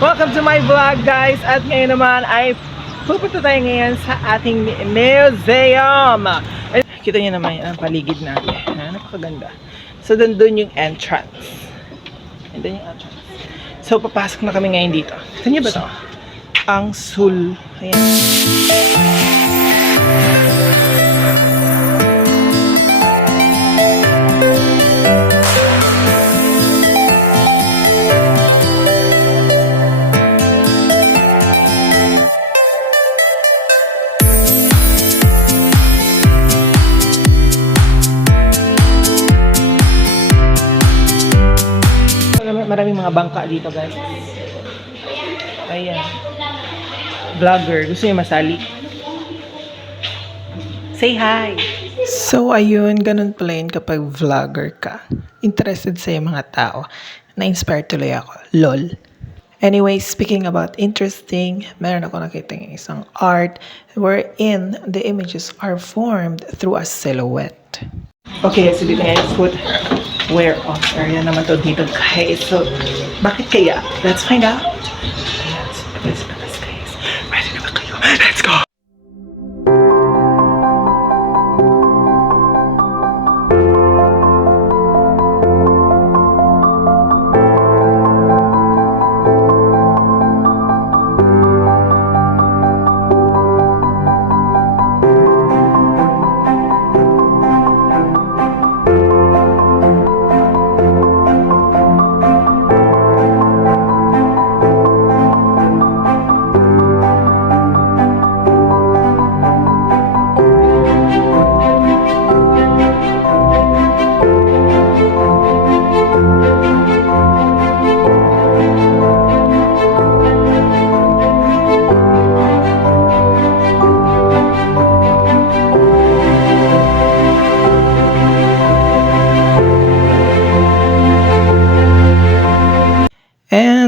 Welcome to my vlog guys. At ngayon naman ay pupunta tayo ngayon sa ating museum. Ay, kita niyo naman ang paligid natin. Napakaganda. So doon yung entrance. And then yung entrance. So papasok na kami ngayon dito. Kita niyo ba to? Ang sul. Ayan. Maraming mga bangka dito guys. Ayan. Vlogger. Gusto niyo masali? Say hi! So ayun, ganun pala yun kapag vlogger ka. Interested sa mga tao. Na-inspire tuloy ako. LOL. Anyway, speaking about interesting, meron ako nakita ng isang art wherein the images are formed through a silhouette. Okay, so dito ngayon put where off area naman to dito guys. So, bakit kaya? Let's find out. Let's guys. Ready na ba kayo? Let's go!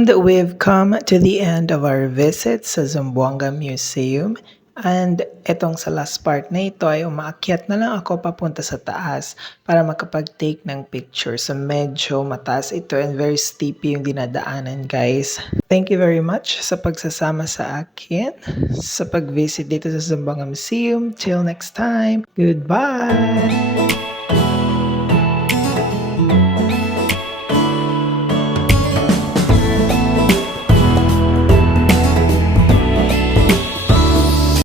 And we've come to the end of our visit sa Zamboanga Museum. And etong sa last part na ito ay umaakyat na lang ako papunta sa taas para makapag-take ng picture. So medyo mataas ito and very steepy yung dinadaanan guys. Thank you very much sa pagsasama sa akin sa pag-visit dito sa Zamboanga Museum. Till next time, goodbye!